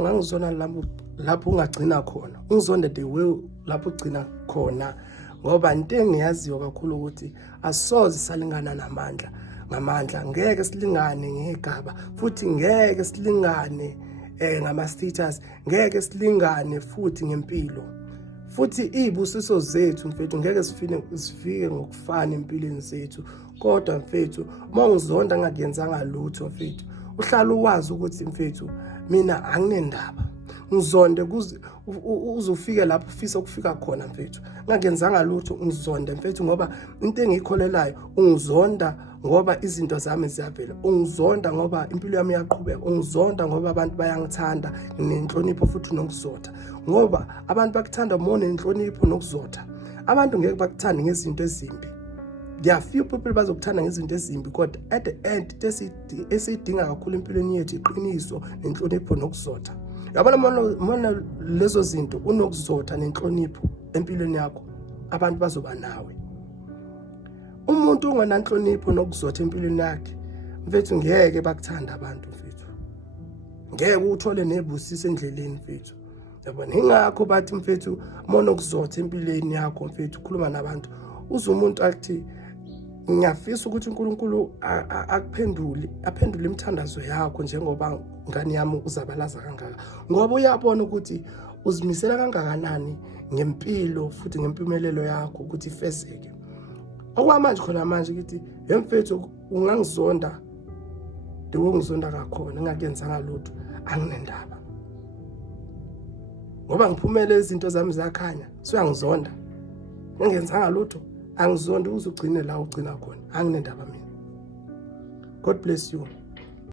Ngangizona lapho ungagcina khona, ungizonde the way lapho ugcina khona, ngoba into engiyaziyo kakhulu ukuthi asoze salingana ngamandla, ngeke silingane ngegaba, futhi ngeke silingane ngama-status, ngeke silingane futhi ngempilo, futhi izibusiso zethu mfethu ngeke sifike ngokufana empilweni zethu. Kodwa mfethu, uma ungizonda ngakuyenzanga lutho mfethu, uhlala uwazi ukuthi mfethu mina anginendaba. Ngizonde uzufike lapho ufisa ukufika khona mfethu, ngakuyenzanga lutho, ungizonde mfethu, ngoba into engiyikholelayo, ungizonda ngoba izinto zami ziyavela, ungizonda ngoba impilo yami iyaqhubeka, ungizonda ngoba abantu bayangithanda nenhlonipho futhi nokuzotha, ngoba abantu bakuthanda more nenhlonipho nokuzotha. Abantu ngeke bakuthande ngezinto ezimbi. There are few people bazokuthanda ngezinto ezimbi, kodwa at the end esidinga kakhulu empilweni yethu iqiniso nenhlonipho nokuzotha. Yabona mona lezo zinto unokuzotha nenhlonipho empilweni yakho, abantu bazoba nawe. Umuntu ongananhlonipho nokuzotha empilweni yakhe mfethu ngeke bakuthanda abantu mfethu, ngeke uthole nebusiso endleleni mfethu. Yabona ingakho bathi mfethu mona ukuzotha empilweni yakho mfethu, khuluma nabantu, uze umuntu athi ngiyafisa ukuthi uNkulunkulu aphendule imithandazo yakho njengoba ngani yami uzabalaza kangaka, ngoba uyabona ukuthi uzimisela kangakanani ngempilo futhi ngempumelelo yakho ukuthi ifezeke. Okwamanje khona manje kithi mfethu ungangizonda dewe ungizonda kakhona, ngakuyenzanga lutho, anginendaba, ngoba ngiphumele izinto zami zakhanya, suyangizonda ngingenzanga lutho, angizonda uzugcine la ugcina khona, anginendaba mina. God bless you.